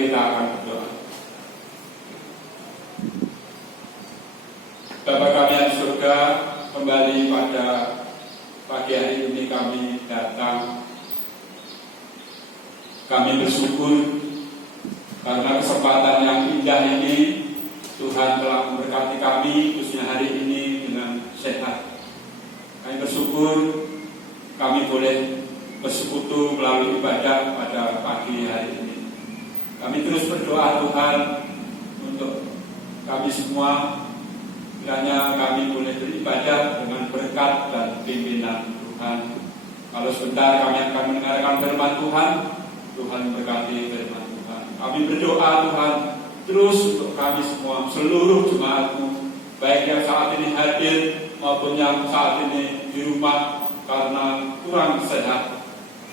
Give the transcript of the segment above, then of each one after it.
Mari kita akan berdoa. Bapa kami yang di surga, kembali pada pagi hari ini kami datang. Kami bersyukur karena kesempatan yang indah ini Tuhan telah memberkati kami khususnya hari ini dengan sehat. Kami bersyukur kami boleh bersekutu melalui ibadah pada pagi hari ini. Kami terus berdoa Tuhan untuk kami semua, kiranya kami boleh beribadah dengan berkat dan pimpinan Tuhan. Kalau sebentar kami akan mendengarkan firman Tuhan, Tuhan memberkati firman Tuhan. Kami berdoa Tuhan terus untuk kami semua, seluruh jemaat-Mu, baik yang saat ini hadir maupun yang saat ini di rumah karena kurang sehat.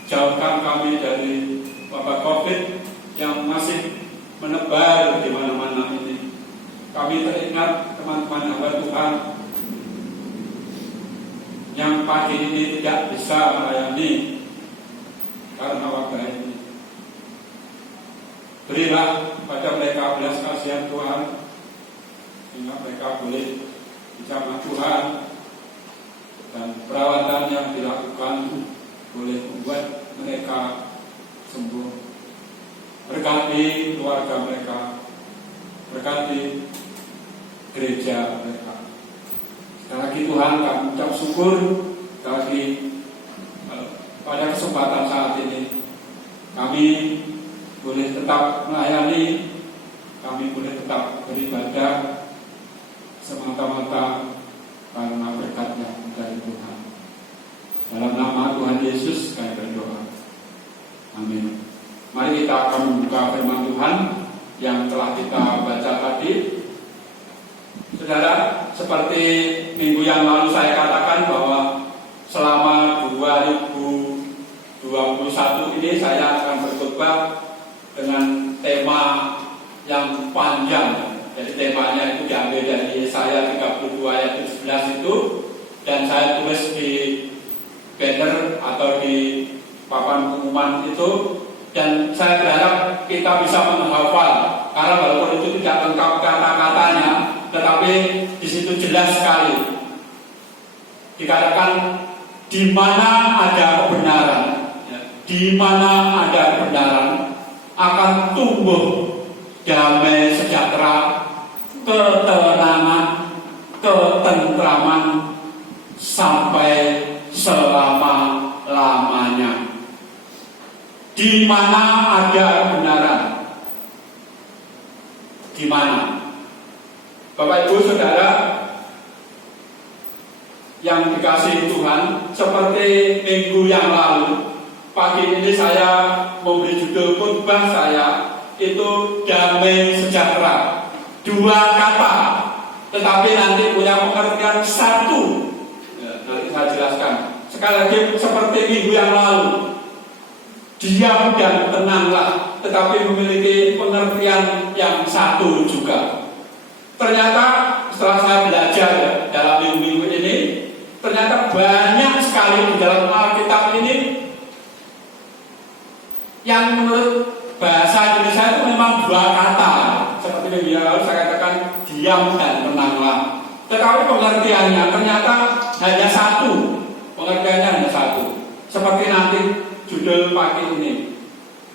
Jauhkan kami dari wabah COVID yang masih menebar di mana-mana ini. Kami teringat teman-teman hamba Tuhan yang pagi ini tidak bisa melayani karena wabah ini. Berilah pada mereka belas kasihan Tuhan, sehingga mereka boleh dijamah Tuhan dan perawatan yang dilakukan boleh membuat mereka sembuh. Berkati keluarga mereka, berkati gereja mereka. Sekali lagi Tuhan, kami ucap syukur sekali pada kesempatan saat ini kami boleh tetap melayani, kami boleh tetap beribadah semata-mata karena berkatnya dari Tuhan. Dalam nama Tuhan Yesus kami berdoa. Amin. Mari kita akan membuka firman Tuhan yang telah kita baca tadi. Saudara, seperti minggu yang lalu saya katakan bahwa selama 2021 ini saya akan berkhotbah dengan tema yang panjang. Jadi temanya itu diambil dari Yesaya 32 ayat 17 itu, dan saya tulis di banner atau di papan pengumuman itu, dan saya berharap kita bisa menghafal karena walaupun itu tidak lengkap kata-katanya, tetapi di situ jelas sekali dikatakan di mana ada kebenaran, di mana ada kebenaran akan tumbuh damai sejahtera, ketenangan, ketentraman sampai selama-lamanya. Di mana ada kebenaran? Di mana? Bapak Ibu Saudara yang dikasihi Tuhan, seperti minggu yang lalu, pagi ini saya memberi judul khotbah saya itu damai sejahtera. Dua kata, tetapi nanti punya pengertian satu. Nanti saya jelaskan. Sekali lagi seperti minggu yang lalu, diam dan tenanglah, tetapi memiliki pengertian yang satu juga. Ternyata setelah saya belajar dalam minggu-minggu ini, ternyata banyak sekali di dalam Alkitab ini yang menurut bahasa Indonesia itu memang dua kata. Seperti minggu yang lalu saya katakan diam dan tenanglah, tetapi pengertiannya ternyata hanya satu. Pengertiannya hanya satu. Seperti nanti judul pagi ini,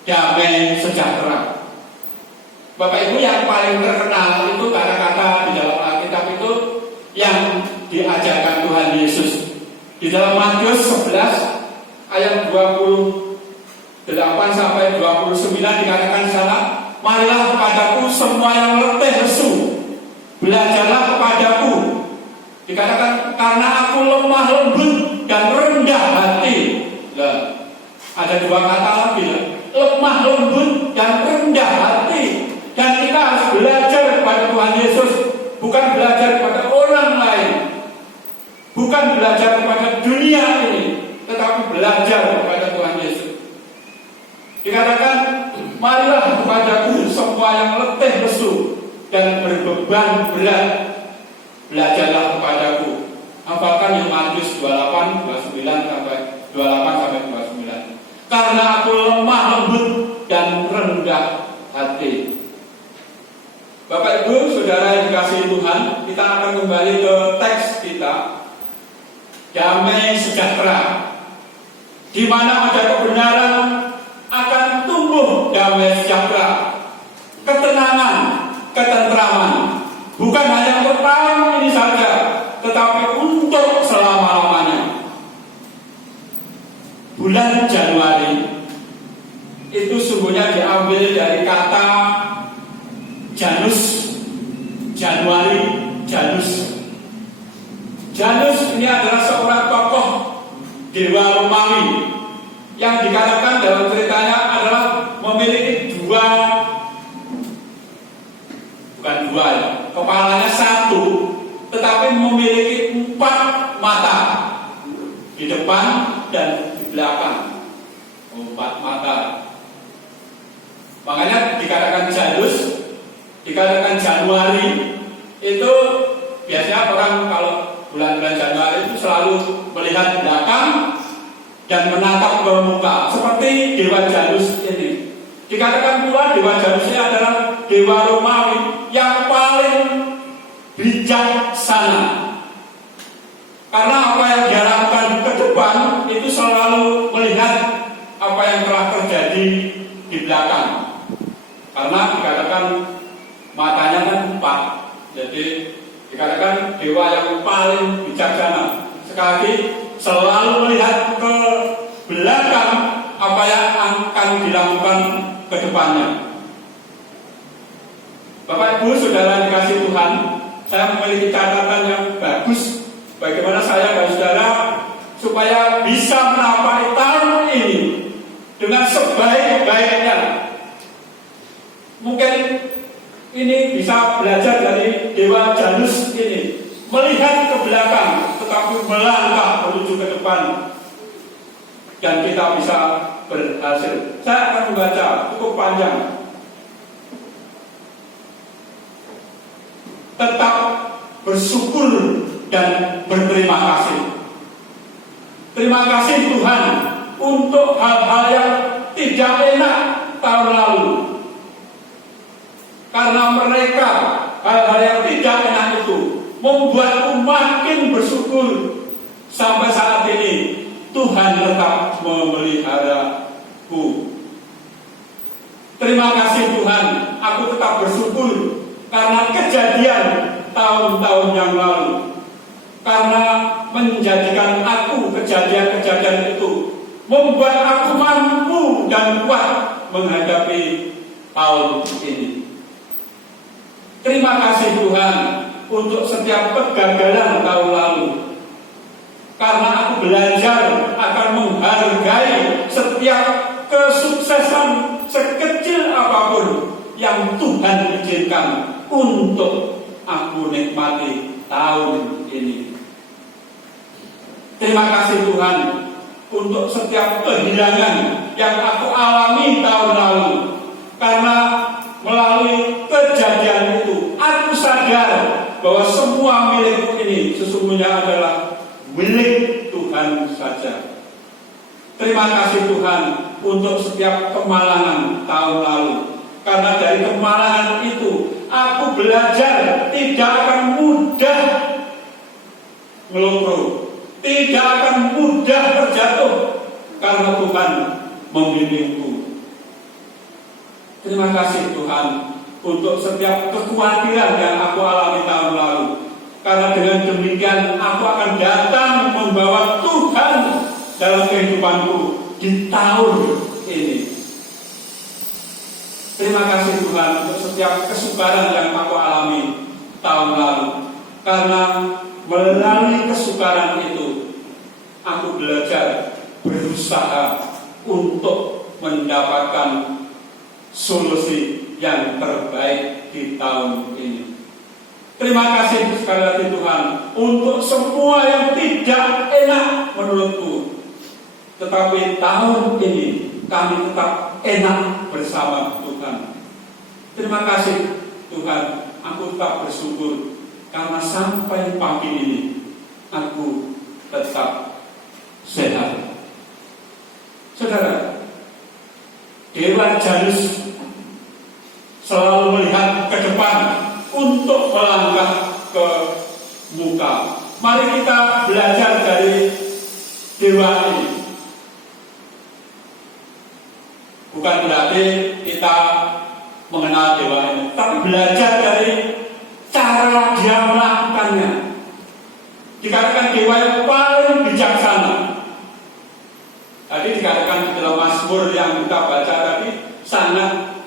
damai sejahtera. Bapak Ibu, yang paling terkenal itu kata-kata di dalam Alkitab itu yang diajarkan Tuhan Yesus. Di dalam Matius 11 ayat 28 sampai 29 dikatakan di sana, marilah kepadaku semua yang letih lesu, belajarlah kepadaku. Dikatakan karena aku lemah lembut dan rendah hati. Nah, ada dua kata lagi, lemah lembut dan rendah hati. Dan kita harus belajar kepada Tuhan Yesus, bukan belajar kepada orang lain, bukan belajar kepada dunia ini, tetapi belajar kepada Tuhan Yesus. Dikatakan, marilah kepadaku semua yang letih lesu dan berbeban berat, belajarlah kepadaku. Hafalkan yang Matius 28, 29 sampai 28 sampai 29. Karena aku lemah lembut dan rendah hati. saudara yang dikasihi Tuhan, kita akan kembali ke teks kita, damai sejahtera, di mana ada kebenaran akan tumbuh damai sejahtera, ketenangan, ketentraman, bukan hanya untuk tahun ini saja, tetapi untuk selama-lamanya. Bulan Januari itu sungguhnya diambil dari kata Janus, Januari, Janus. Janus ini adalah seorang tokoh dewa Romawi yang dikatakan dalam ceritanya adalah memiliki kepalanya satu, tetapi memiliki 4 mata di depan dan di belakang. 4 mata. Makanya dikatakan Janus, dikatakan Januari. Itu biasanya orang kalau bulan-bulan Januari itu selalu melihat belakang dan menatap ke muka, seperti dewa Janus ini. Dikatakan pula dewa Janus ini adalah dewa Romawi yang paling bijaksana, karena apa yang dia lakukan ke depan itu selalu melihat apa yang telah terjadi di belakang. Karena dikatakan matanya kan 4, jadi dikatakan dewa yang paling bijaksana. Sekali lagi, selalu melihat ke belakang apa yang akan dilakukan ke depannya. Bapak Ibu saudara dikasih Tuhan, saya memiliki catatan yang bagus bagaimana saya dan saudara supaya bisa mencapai tahun ini dengan sebaik-baiknya. Mungkin ini bisa belajar dari dewa Janus ini, melihat ke belakang tetapi melangkah menuju ke depan, dan kita bisa berhasil. Saya akan membaca cukup panjang. Tetap bersyukur dan berterima kasih. Terima kasih Tuhan untuk hal-hal yang tidak enak tahun lalu. Karena mereka, hal-hal yang tidak enak itu membuatku makin bersyukur. Sampai saat ini Tuhan tetap memeliharaku. Terima kasih Tuhan, aku tetap bersyukur karena kejadian tahun-tahun yang lalu. Karena menjadikan aku kejadian-kejadian itu membuat aku mampu dan kuat menghadapi tahun ini. Terima kasih Tuhan untuk setiap kegagalan tahun lalu, karena aku belajar akan menghargai setiap kesuksesan sekecil apapun yang Tuhan izinkan untuk aku nikmati tahun ini. Terima kasih Tuhan untuk setiap kehilangan yang aku alami tahun lalu, karena melalui kejadian itu aku sadar bahwa semua milikku ini sesungguhnya adalah milik Tuhan saja. Terima kasih Tuhan untuk setiap kemalangan tahun lalu, karena dari kemalangan itu aku belajar tidak akan mudah ngelopro, tidak akan mudah terjatuh, karena Tuhan membimbingku. Terima kasih Tuhan untuk setiap kekhawatiran yang aku alami tahun lalu, karena dengan demikian aku akan datang membawa Tuhan dalam kehidupanku di tahun ini. Terima kasih Tuhan untuk setiap kesukaran yang aku alami tahun lalu, karena melalui kesukaran itu aku belajar berusaha untuk mendapatkan solusi yang terbaik di tahun ini. Terima kasih sekali lagi Tuhan untuk semua yang tidak enak menurutku, tetapi tahun ini kami tetap enak bersama Tuhan. Terima kasih Tuhan, aku tetap bersyukur karena sampai pagi ini aku tetap sehat. Saudara, dewa Janus selalu melihat ke depan untuk melangkah ke muka. Mari kita belajar dari dewa ini. Bukan berarti kita mengenal dewa ini, tapi belajar dari cara dia melakukannya. Dikatakan dewa yang paling bijaksana. Tadi dikatakan di dalam Mazmur yang kita baca tadi sangat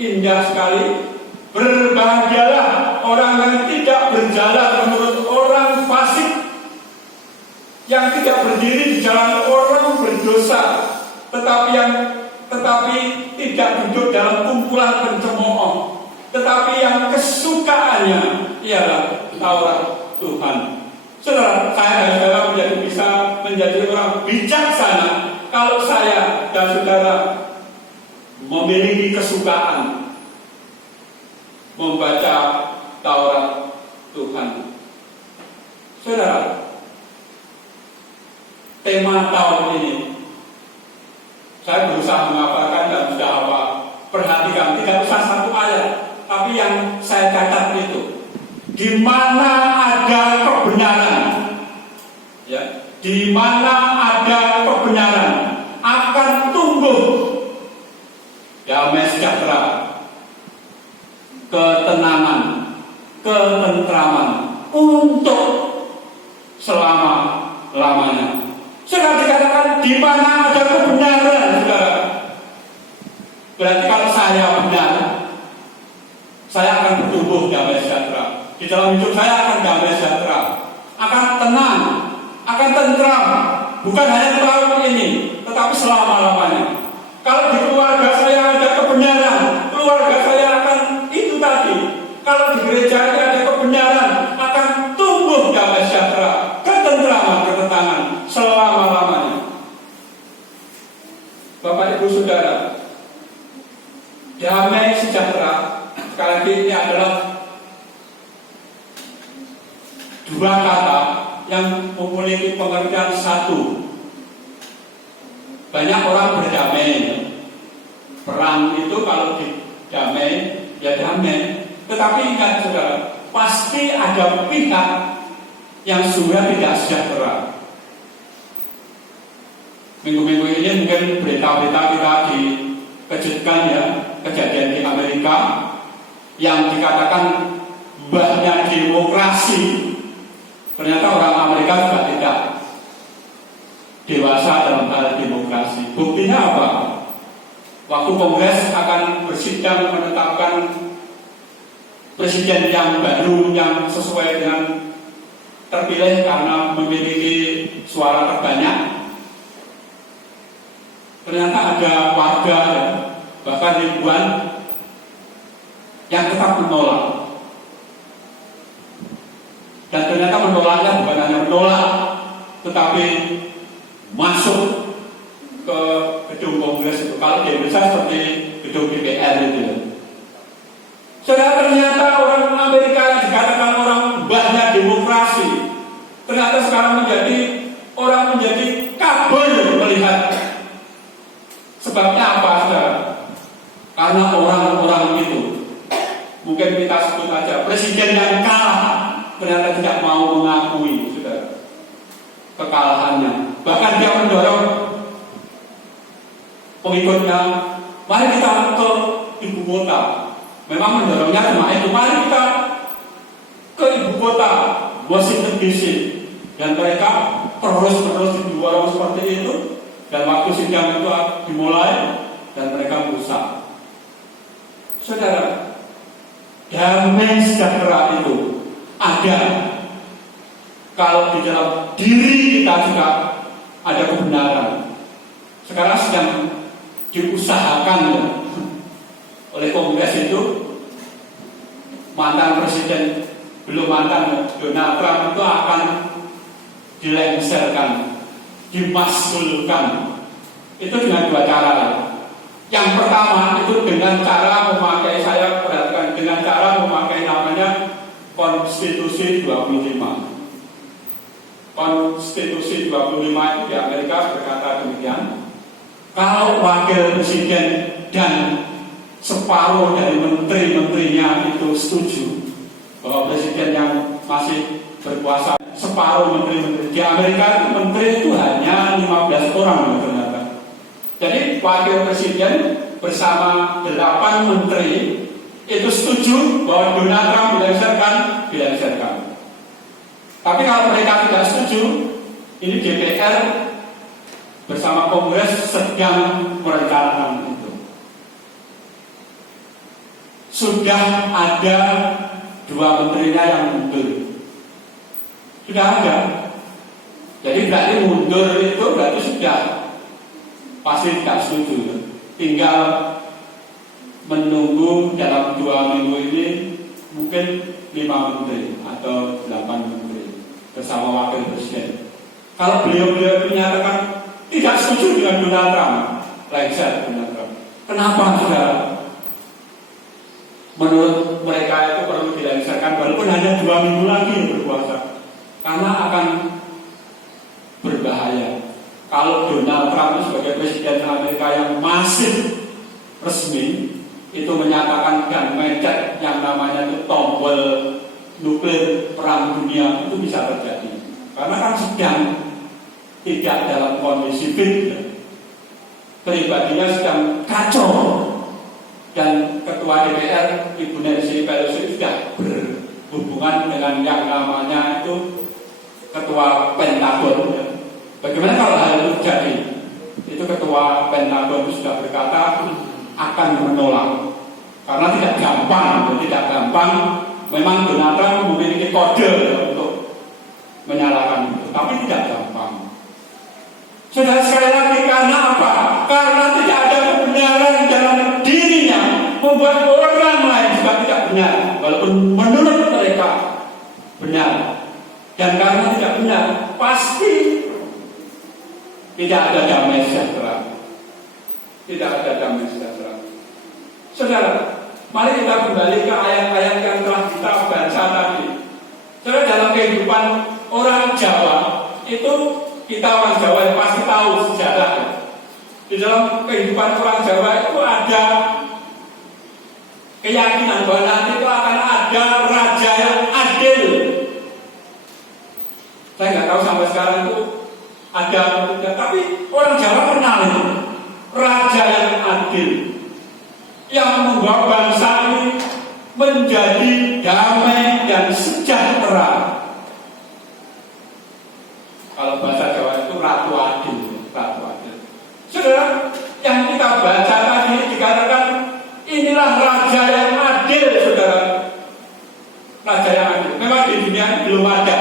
indah sekali. Berbahagialah orang yang tidak berjalan menurut orang fasik, yang tidak berdiri di jalan orang berdosa, tetapi tidak duduk dalam kumpulan pencemooh, tetapi yang kesukaannya ialah Taurat Tuhan. Saudara, saya dan saudara bisa menjadi orang bijaksana kalau saya dan saudara memiliki kesukaan membaca Taurat Tuhan. Saudara, tema tahun ini saya berusaha mengabarkan dan sudah apa, perhatikan, tidak usah satu ayat, tapi yang saya catat itu, di mana ada kebenaran, ya, di mana ada kebenaran akan tumbuh damai sejahtera, ketenangan, ketentraman untuk selama-lamanya. Sudah dikatakan di mana ada kebenaran, saudara. Berarti kalau saya benar, saya akan bertumbuh damai sejahtera. Di dalam hidup saya akan damai sejahtera, akan tenang, akan tentram. Bukan hanya tahun ini, tetapi selama-lamanya. Kalau di keluarga saya ada kebenaran, keluarga saya akan itu tadi. Kalau di gereja ada kebenaran, akan tumbuh damai sejahtera, ketentraman, ketenangan selama-lamanya. Bapak Ibu Saudara, damai sejahtera sekali lagi ini adalah dua kata yang memiliki pengertian satu. Banyak orang berdamai. Perang itu kalau didamai, ya damai. Tetapi ingat saudara, pasti ada pihak yang sudah tidak sejahtera. Minggu-minggu ini mungkin berita-berita kita dikejutkan ya, kejadian di Amerika yang dikatakan mbahnya demokrasi. Ternyata orang Amerika juga tidak dewasa dalam hal demokrasi. Buktinya apa? Waktu Kongres akan bersidang menetapkan presiden yang baru yang sesuai dengan terpilih karena memiliki suara terbanyak, ternyata ada warga bahkan ribuan yang tetap menolak. Dan ternyata menolaknya bukan hanya menolak, tetapi masuk ke gedung Kongres itu. Kalau di Indonesia seperti gedung DPR itu. Saudara, ternyata orang Amerika yang dikatakan orang mbahnya demokrasi, ternyata sekarang menjadi kabur melihat. Sebabnya apa, saudara? Karena orang-orang itu, mungkin kita sebut aja presiden yang kalah, ternyata tidak mau mengakui, saudara, kekalahannya. Bahkan dia mendorong pengikutnya, mari kita ke ibu kota. Memang mendorongnya cuma itu, mari kita ke ibu kota Washington DC. Dan mereka terus didorong seperti itu. Dan waktu sidang itu dimulai dan mereka merusak. Saudara, damai sejahtera itu ada kalau di dalam diri kita juga ada kebenaran. Sekarang sedang diusahakan oleh Kongres itu, mantan presiden, belum mantan Donald Trump itu akan dilengserkan, dimaskulkan. Itu dengan dua cara. Yang pertama itu dengan cara memakai, saya perhatikan, dengan cara memakai namanya Konstitusi 25. Konstitusi 25 itu di Amerika berkata demikian, kalau wakil presiden dan separuh dari menteri-menterinya itu setuju, bahwa presiden yang masih berkuasa separuh menteri-menteri. Di Amerika itu menteri itu hanya 15 orang ternyata. Jadi wakil presiden bersama 8 menteri itu setuju bahwa Donald Trump dilengsarkan. Tapi kalau mereka tidak setuju, ini DPR bersama Kongres sedang merencanakan itu. Sudah ada 2 menterinya yang mundur. Sudah ada. Jadi berarti mundur itu berarti sudah pasti tidak setuju. Tinggal menunggu dalam 2 minggu ini mungkin 5 menteri atau 8 menteri bersama wakil presiden. Kalau beliau menyatakan tidak setuju dengan Donald Trump, lengser Donald Trump. Kenapa saudara? Menurut mereka itu perlu dilengserkan walaupun hanya 2 minggu lagi berkuasa. Karena akan berbahaya kalau Donald Trump sebagai presiden Amerika yang masih resmi itu menyatakan dan mencet yang namanya itu tombol nuklir perang dunia, itu bisa terjadi karena kan sedang tidak dalam kondisi fit, pribadinya sedang kacau, dan ketua DPR Ibu Nancy Pelosi sudah berhubungan dengan yang namanya itu ketua Pentagon. Bagaimana kalau hal itu terjadi? Itu ketua Pentagon itu sudah berkata akan menolak karena tidak gampang. Memang Donald Trump memiliki kode untuk menyalahkan itu, tapi tidak gampang. Sudah sekali lagi, karena apa? Karena tidak ada kebenaran dalam dirinya, membuat orang lain juga tidak benar, walaupun menurut mereka benar. Dan karena tidak benar, pasti tidak ada damai sejahtera. Tidak ada damai sejahtera. Saudara, mari kita kembali ke ayat-ayat yang telah kita baca tadi. Saudara, dalam kehidupan orang Jawa itu, kita orang Jawa yang pasti tahu sejarah. Di dalam kehidupan orang Jawa itu ada keyakinan bahwa nanti itu akan ada raja yang adil. Saya nggak tahu sampai sekarang itu ada atau tidak, tapi orang Jawa kenal itu raja yang adil, yang membawa bangsa ini menjadi damai dan sejahtera. Kalau bahasa Jawa itu ratu adil. Saudara, yang kita baca tadi dikatakan inilah raja yang adil, saudara. Raja yang adil. Memang di dunia ini belum ada,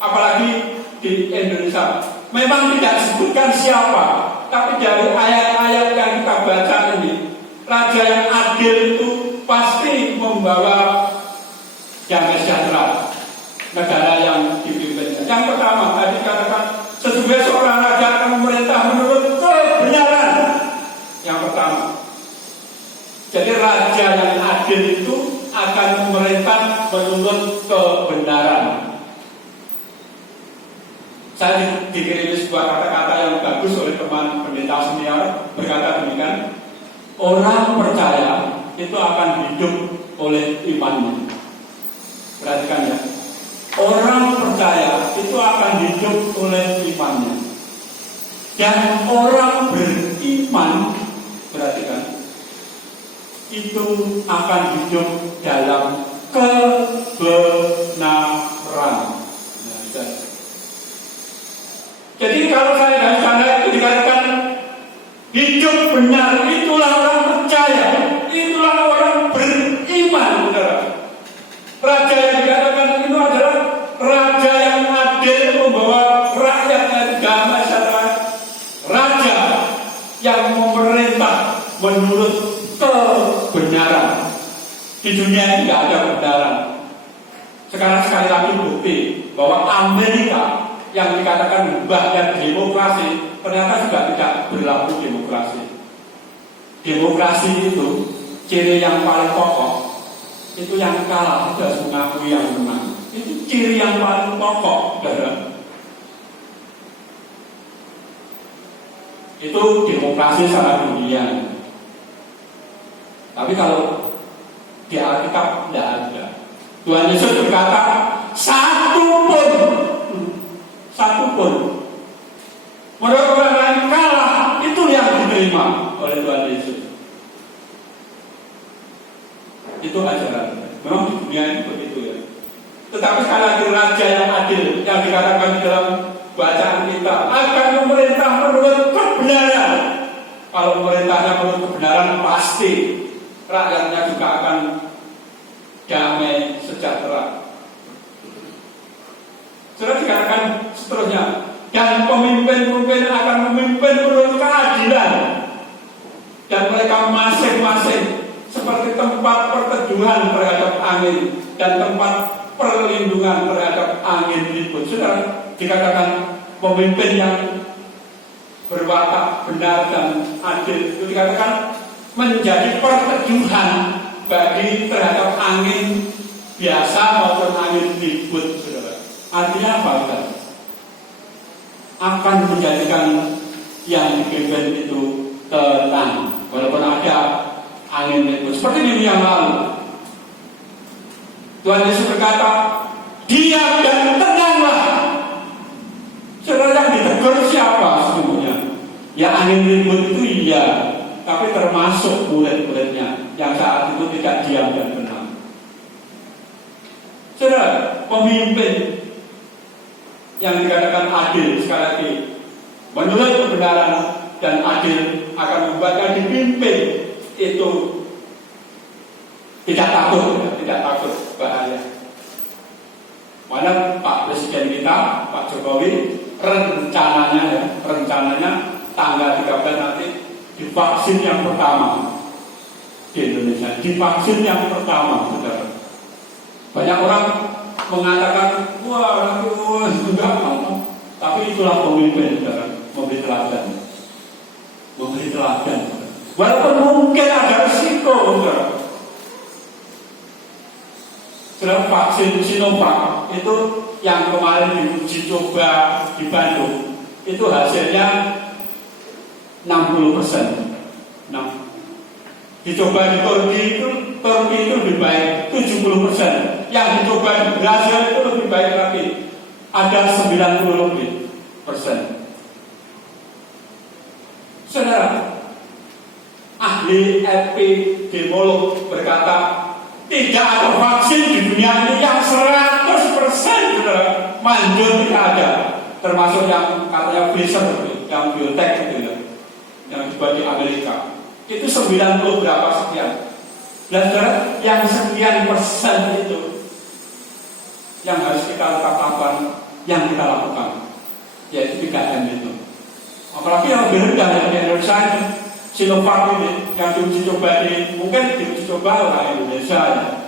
apalagi di Indonesia. Memang tidak disebutkan siapa, tapi dari ayat-ayat yang kita baca ini, raja yang adil itu pasti membawa damai sejahtera negara yang dipimpinnya. Yang pertama tadi katakan sesungguhnya seorang raja akan memerintah menurut kebenaran. Yang pertama, jadi raja yang adil itu akan memerintah menurut kebenaran. Saya dikirimi sebuah kata-kata yang bagus oleh teman pendeta senior, berkata demikian: orang percaya itu akan hidup oleh imannya. Perhatikan ya, orang percaya itu akan hidup oleh imannya. Dan orang beriman, perhatikan, itu akan hidup dalam kebenaran. Jadi kalau saya dari sana itu dikatakan hidup benar, itulah orang percaya, itulah orang beriman, saudara. Raja yang dikatakan itu adalah raja yang adil, membawa rakyatnya damai sejahtera. Raja yang memerintah menurut kebenaran. Di dunia ini tidak ada kebenaran. Sekarang sekali lagi bukti bahwa Amerika yang dikatakan bahkan demokrasi ternyata juga tidak berlaku demokrasi. Demokrasi itu ciri yang paling pokok, itu yang kalah harus mengakui yang menang. Itu ciri yang paling pokok, saudara. Itu demokrasi secara dunia. Tapi kalau di Alkitab tidak ada. Tuhan Yesus berkata, satu pun menurut orang lain kalah, itu yang diterima oleh Tuhan Yesus. Itu ajaran. Memang di dunia ini begitu ya. Tetapi sekali lagi raja yang adil yang dikatakan di dalam bacaan kita akan memerintah menurut kebenaran. Kalau memerintahnya menurut kebenaran, pasti rakyatnya juga akan damai sejahtera. Sudah dikatakan seterusnya, dan pemimpin-pemimpin akan memimpin menurut keadilan, dan mereka masing-masing seperti tempat perteduhan terhadap angin dan tempat perlindungan terhadap angin ribut. Sudah dikatakan pemimpin yang berwatak benar dan adil itu dikatakan menjadi perteduhan bagi terhadap angin biasa maupun angin ribut. Saudara, artinya apa? Akan menjadikan yang dipimpin itu tenang walaupun ada angin ribut. Seperti di yang lalu Tuhan Yesus berkata, diam dan tenanglah. Saudara, yang ditegur siapa sesungguhnya? Ya angin ribut itu iya, tapi termasuk murid-muridnya yang saat itu tidak diam dan tenang. Saudara, pemimpin yang dikatakan adil, sekali lagi menurut kebenaran dan adil akan membuatnya dipimpin itu tidak takut bahaya. Mana Pak Presiden kita, Pak Jokowi, rencananya tanggal 13 nanti divaksin yang pertama di Indonesia, divaksin yang pertama, saudara. Banyak orang mengatakan, wah, enggak mau. Tapi itulah pemimpin, saudara, memberi teladan. Walaupun mungkin ada risiko, saudara. Saudara, vaksin Sinovac itu yang kemarin diuji coba di Bandung, itu hasilnya 60%. Nah, dicoba di Turki itu lebih baik 70%. Yang dicoba di Brasil itu lebih baik lagi, ada 90%. Saudara, ahli epidemiolog berkata, tidak ada vaksin di dunia ini yang 100% saudara manjur, tidak ada. Termasuk yang katanya Pfizer, yang biotech gitu ya, yang dibuat di Amerika. Itu 90 berapa sekian. Dan saudara, yang sekian persen itu yang harus kita lakukan, yaitu 3M itu. Apalagi yang lebih rendah yang di Indonesia ini, Sinovac ini yang diuji coba mungkin diuji coba orang Indonesia ya.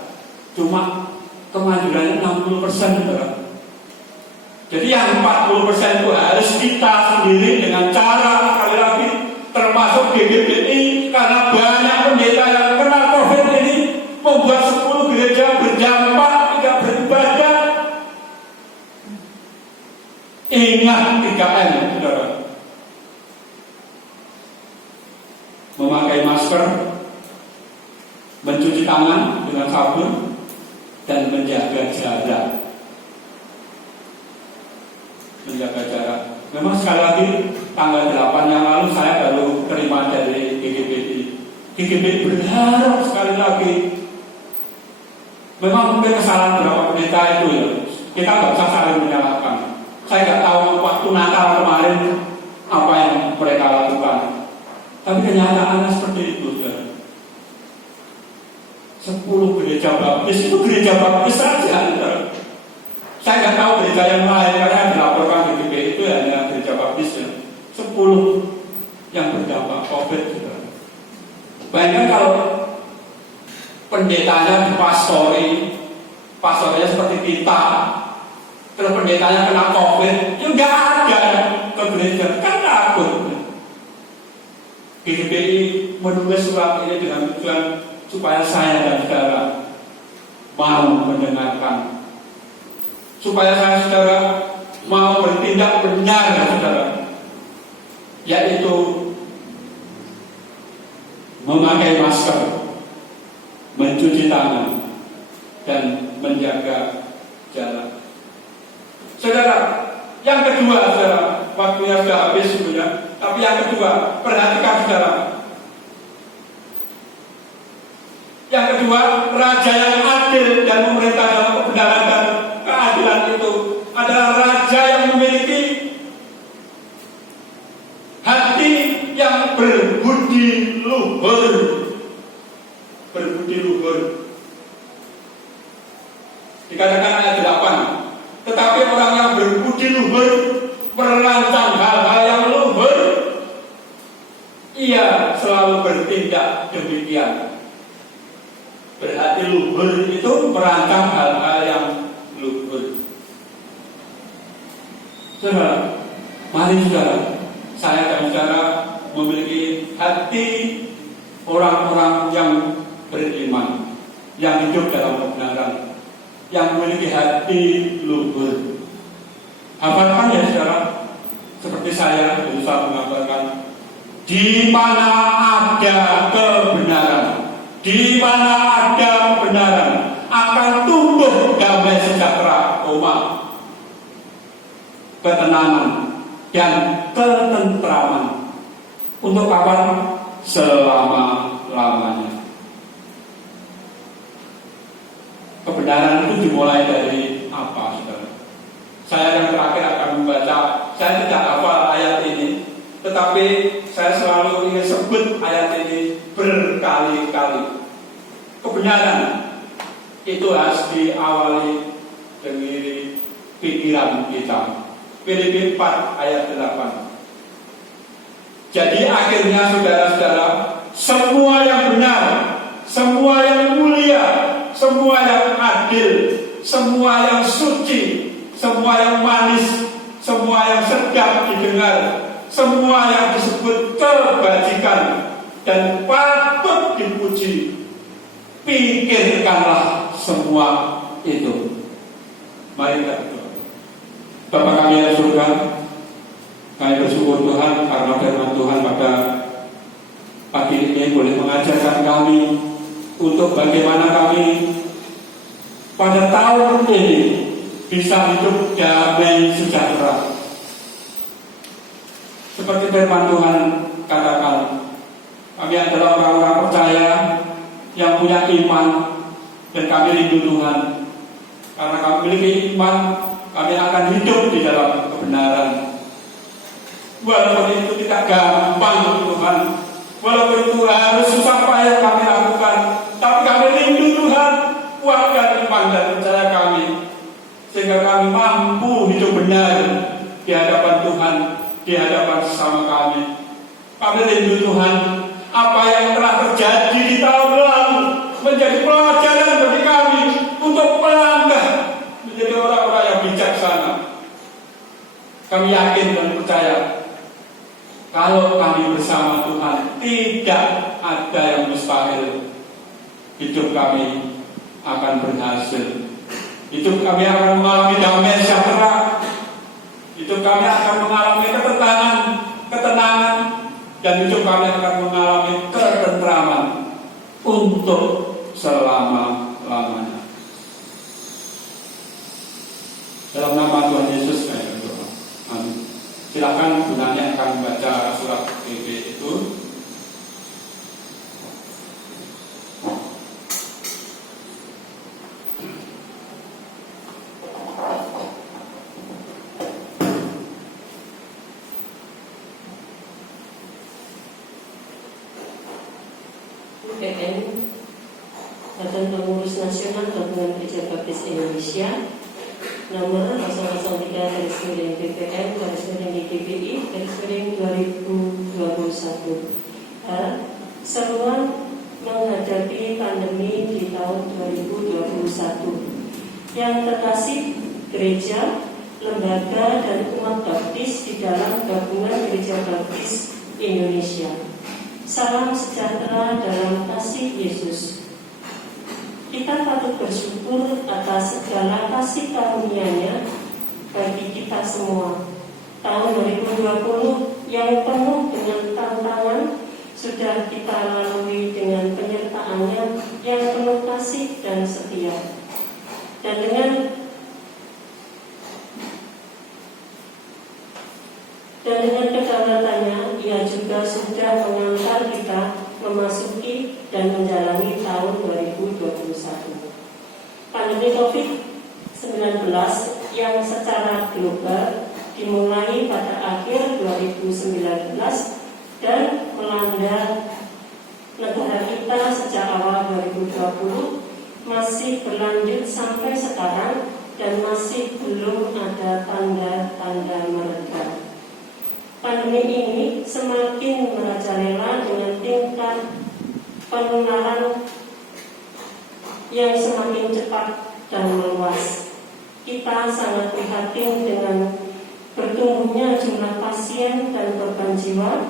Cuma kemajurannya 60%, saudara. Jadi yang 40% itu harus kita sendiri dengan cara, sekali lagi, termasuk GGBI, karena banyak pendeta yang kena COVID ini membuat 10 gereja berdampak, tidak beribadah. Ingat 3M, saudara. Memakai masker, mencuci tangan dengan sabun, dan menjaga jarak. Memang sekali lagi tanggal 8 yang lalu saya baru terima dari GGBI. GGBI berharap sekali lagi. Memang mungkin kesalahan beberapa pendeta itu ya. Kita nggak usah saling menyalahkan. Saya nggak tahu waktu Natal kemarin apa yang mereka lakukan. Tapi kenyataannya seperti itu, ya. 10 gereja baptis itu gereja baptis saja. Saya nggak tahu gereja yang lain karena dilaporkan di GGBI itu hanya gereja baptis ya. 10 yang berdampak COVID. Ya. Bayangkan kalau pendetanya pastornya seperti kita, terus pendetanya kena COVID, ya nggak ada ke gereja, kan takut. GGBI menulis surat ini dengan tujuan supaya saya dan saudara mau mendengarkan, supaya saya saudara mau bertindak benar, saudara, yaitu memakai masker, mencuci tangan, dan menjaga jalan. Saudara, yang kedua, saudara, waktunya sudah habis sebenarnya. Tapi yang kedua, perhatikan saudara. Yang kedua, raja yang adil dan memerintah dalam kebenaran dan keadilan itu adalah raja yang memiliki hati yang berbudi luhur. Berbudi luhur. Dikatakan ayat 8. Tetapi orang yang berbudi luhur merancang hal-hal yang luhur, ia selalu bertindak demikian. Berarti luhur itu merancang hal-hal yang luhur. Saudara, mari saudara, saya dan saudara memiliki hati orang-orang yang beriman, yang hidup dalam kebenaran, yang memiliki hati luhur. Hafalkan ya saudara, seperti saya berusaha mengabarkan, di mana ada kebenaran, di mana ada kebenaran, akan tumbuh damai sejahtera, ketenangan dan ketentraman. Untuk kapan? Selama-lamanya. Kebenaran itu dimulai dari apa, saudara? Saya yang terakhir akan membaca. Saya tidak hafal ayat ini, tetapi saya selalu ingin sebut ayat ini berkali-kali. Kebenaran itu harus diawali dari pikiran kita. Filipi 4 ayat 8. Jadi akhirnya saudara-saudara, semua yang benar, semua yang mulia, semua yang adil, semua yang suci, semua yang manis, semua yang sedap didengar, semua yang disebut kebajikan dan patut dipuji, pikirkanlah semua itu. Mari kita berdoa. Bapa kami yang surga, kami bersyukur Tuhan karena firman Tuhan pada pagi ini boleh mengajarkan kami untuk bagaimana kami pada tahun ini bisa hidup damai sejahtera. Seperti firman Tuhan katakan, kami adalah orang-orang percaya yang punya iman dan kami rindu Tuhan. Karena kami memiliki iman, kami akan hidup di dalam kebenaran. Walaupun itu tidak gampang Tuhan, walaupun itu harus susah payah kami lakukan, tapi kami rindu Tuhan, kuatkan iman dan percaya kami, sehingga kami mampu hidup benar di hadapan Tuhan, di hadapan sesama kami. Kami rindu Tuhan, apa yang telah terjadi di tahun lalu menjadi pelajaran bagi kami untuk melangkah menjadi orang-orang yang bijaksana. Kami yakin dan percaya, kalau kami bersama Tuhan, tidak ada yang mustahil. Hidup kami akan berhasil. Hidup kami akan mengalami damai sejahtera. Hidup kami akan mengalami ketenangan, dan hidup kami akan mengalami ketentraman untuk selama-lamanya. Dalam nama Tuhan Yesus kami berdoa. Amin. Silakan gunanya akan membaca surat PP itu. BPN Badan Pengurus Nasional Gabungan Gereja Baptis Indonesia nomor 003-BPN-DGBI-2021. Seruan menghadapi pandemi di tahun 2021. Yang terkasih, gereja, lembaga dan umat baptis di dalam Gabungan Gereja Baptis Indonesia. Salam sejahtera dalam kasih Yesus. Kita patut bersyukur atas segala kasih karunia-Nya bagi kita semua. Tahun 2020 yang penuh dengan tantangan sudah kita lalui dengan penyertaan-Nya yang penuh kasih dan setia. Dan dengan kedaulatannya, ia juga sudah mengantar kita memasuki dan menjalani tahun 2021. Pandemi COVID-19 yang secara global dimulai pada akhir 2019 dan melanda negara kita sejak awal 2020 masih berlanjut sampai sekarang dan masih belum ada tanda-tanda mereda. Pandemi ini semakin merajalela dengan tingkat penularan yang semakin cepat dan meluas. Kita sangat prihatin dengan bertumbuhnya jumlah pasien dan korban jiwa,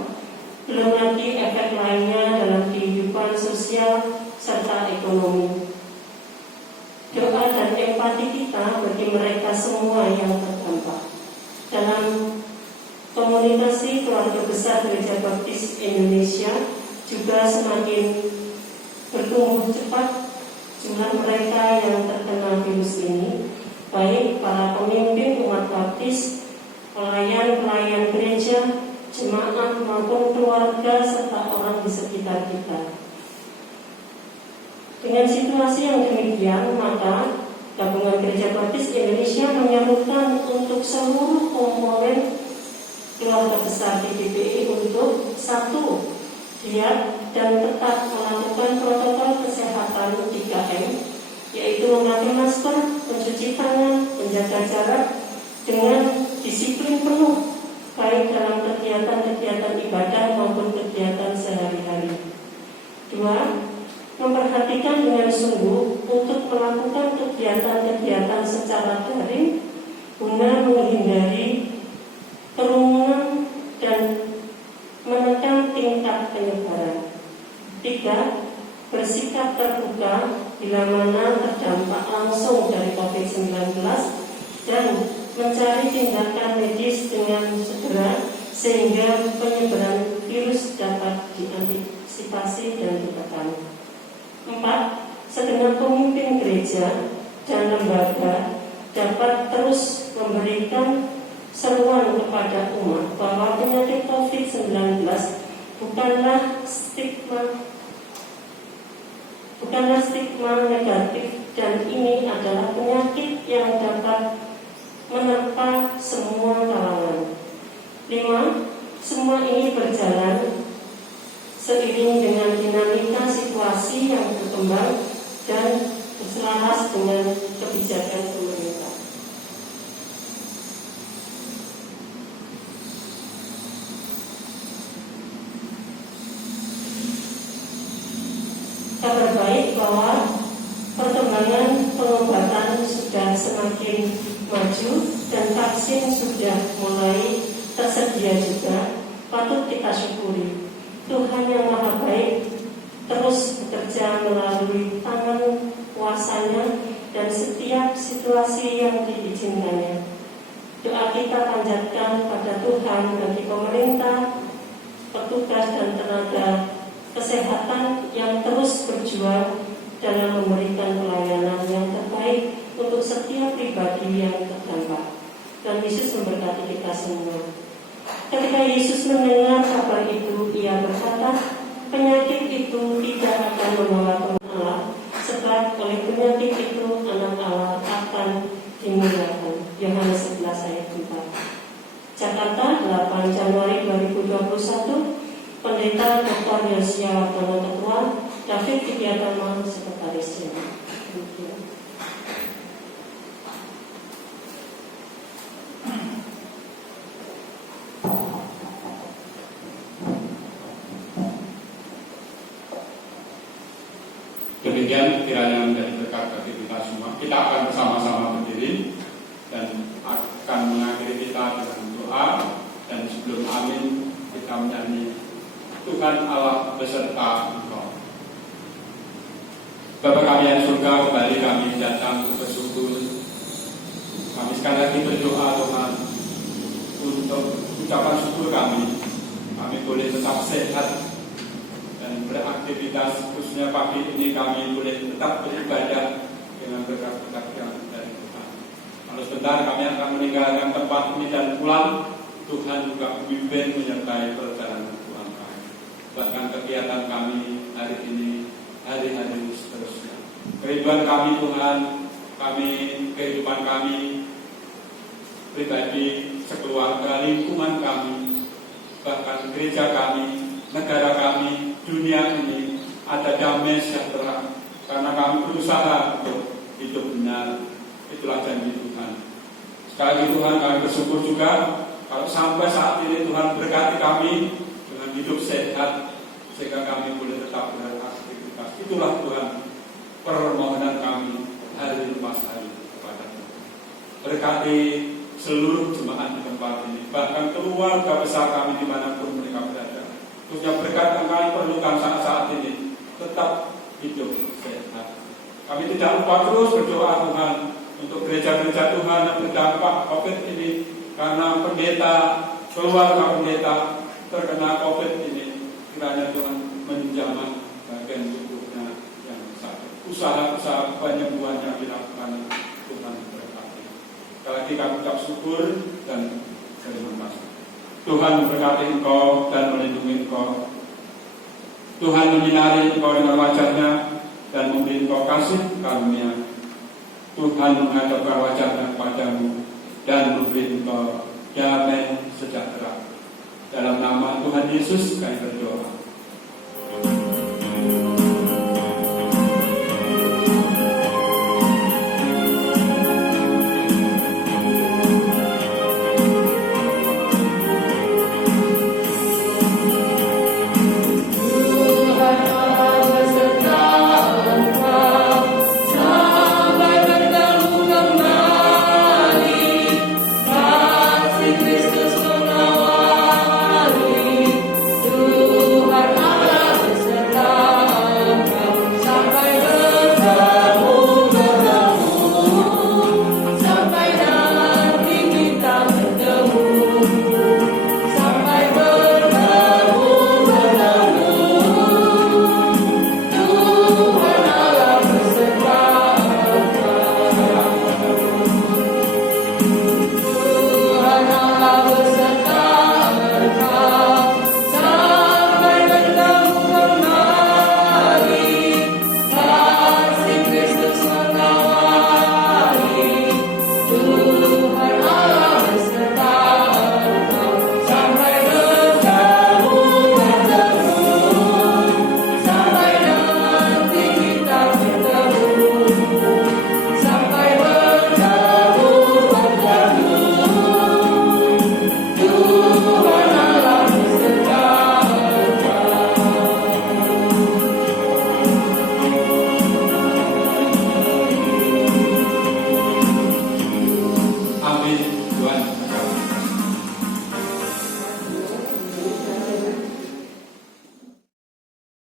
belum lagi efek lainnya dalam kehidupan sosial serta ekonomi. Doa dan empati kita bagi mereka semua yang terdampak. Dalam komunikasi keluarga besar Gereja Baptis Indonesia juga semakin bertumbuh cepat jumlah mereka yang terkena virus ini, baik para pemimpin umat baptis, pelayan-pelayan gereja, jemaat maupun keluarga serta orang di sekitar kita. Dengan situasi yang demikian, maka Gabungan Gereja Baptis Indonesia menyerukan untuk seluruh komponen keluarga besar GBI untuk satu, giat dan tetap melakukan protokol kesehatan 3M, yaitu memakai masker, mencuci tangan, menjaga jarak dengan disiplin penuh, baik dalam kegiatan-kegiatan ibadah maupun kegiatan sehari-hari. Dua, memperhatikan dengan sungguh untuk melakukan kegiatan-kegiatan secara daring guna menghindari kerumunan dan menekan tingkat penyebaran. Tiga, bersikap terbuka bila mana terdampak langsung dari COVID-19 dan mencari tindakan medis dengan segera sehingga penyebaran virus dapat diantisipasi dan ditekan. 4. Segenap pemimpin gereja dan lembaga dapat terus memberikan seruan kepada umat bahwa penyakit COVID-19 bukanlah stigma negatif, dan ini adalah penyakit yang dapat menerpa semua kalangan. 5. Semua ini berjalan seiring dengan dinamika situasi yang berkembang dan berselaras dengan kebijakan pemerintah. Kabar baik bahwa perkembangan pengobatan sudah semakin maju dan vaksin sudah mulai tersedia juga, patut kita syukuri. Tuhan yang Maha Baik terus bekerja melalui tangan kuasa-Nya dan setiap situasi yang diizinkannya. Doa kita panjatkan pada Tuhan bagi pemerintah, petugas dan tenaga kesehatan yang terus berjuang dalam memberikan pelayanan yang terbaik untuk setiap pribadi yang terdampak. Dan Yesus memberkati kita semua. Ketika Yesus mendengar kabar itu, ia berkata, penyakit itu tidak akan membawa Tuhan Allah, sebab oleh penyakit itu anak Allah akan dimuliakan. Yohanes 11 ayat 4. Jakarta, 8 Januari 2021. Pendeta Dr. Yosia Wartono Ketua, David Tidiatama Sekretarisnya. Demikian kiranya menjadi berkat bagi kita semua. Kita akan bersama-sama berdiri dan akan mengakhiri kita dengan doa, dan sebelum amin kita menyanyi Tuhan Allah beserta Engkau. Bapa kami yang surga, kembali kami datang untuk bersyukur. Kami sekali lagi berdoa Tuhan untuk ucapan syukur kami boleh tetap sehat dan beraktivitas, khususnya pagi ini kami boleh tetap beribadah dengan berkat-berkat yang Kalau sebentar kami akan meninggalkan tempat ini dan pulang, Tuhan juga memimpin menyertai perjalanan Tuhan kami. Bahkan kegiatan kami hari ini, hari-hari seterusnya. Kerinduan kami Tuhan, kehidupan kami pribadi, sekeluarga, lingkungan kami, bahkan gereja kami, negara kami, dunia ini ada damai sejahtera karena kami berusaha untuk hidup benar. Itulah janji Tuhan. Sekali lagi Tuhan, kami bersyukur juga kalau sampai saat ini Tuhan berkati kami dengan hidup sehat sehingga kami boleh tetap beraktivitas. Itulah Tuhan permohonan kami hari lepas hari kepada Tuhan. Berkati seluruh jemaat di tempat ini, bahkan keluarga besar kami dimanapun mereka berada. Khususnya berkat yang kami perlukan saat-saat ini, tetap hidup sehat. Kami tidak lupa terus berdoa Tuhan untuk gereja-gereja Tuhan yang terdampak COVID ini, karena pendeta, keluarga pendeta terkena COVID ini. Kiranya Tuhan menjamah bagian tubuhnya yang sakit. Usaha-usaha penyembuhan yang dilakukan Tuhan berkati. Sekali lagi kami ucap syukur dan terima kasih. Tuhan memberkati engkau dan melindungi engkau. Tuhan menyinari engkau dengan wajah-Nya dan memberi engkau kasih karunia. Tuhan menghadapkan wajah-Nya kepadamu dan memberi engkau damai sejahtera. Dalam nama Tuhan Yesus kami berdoa.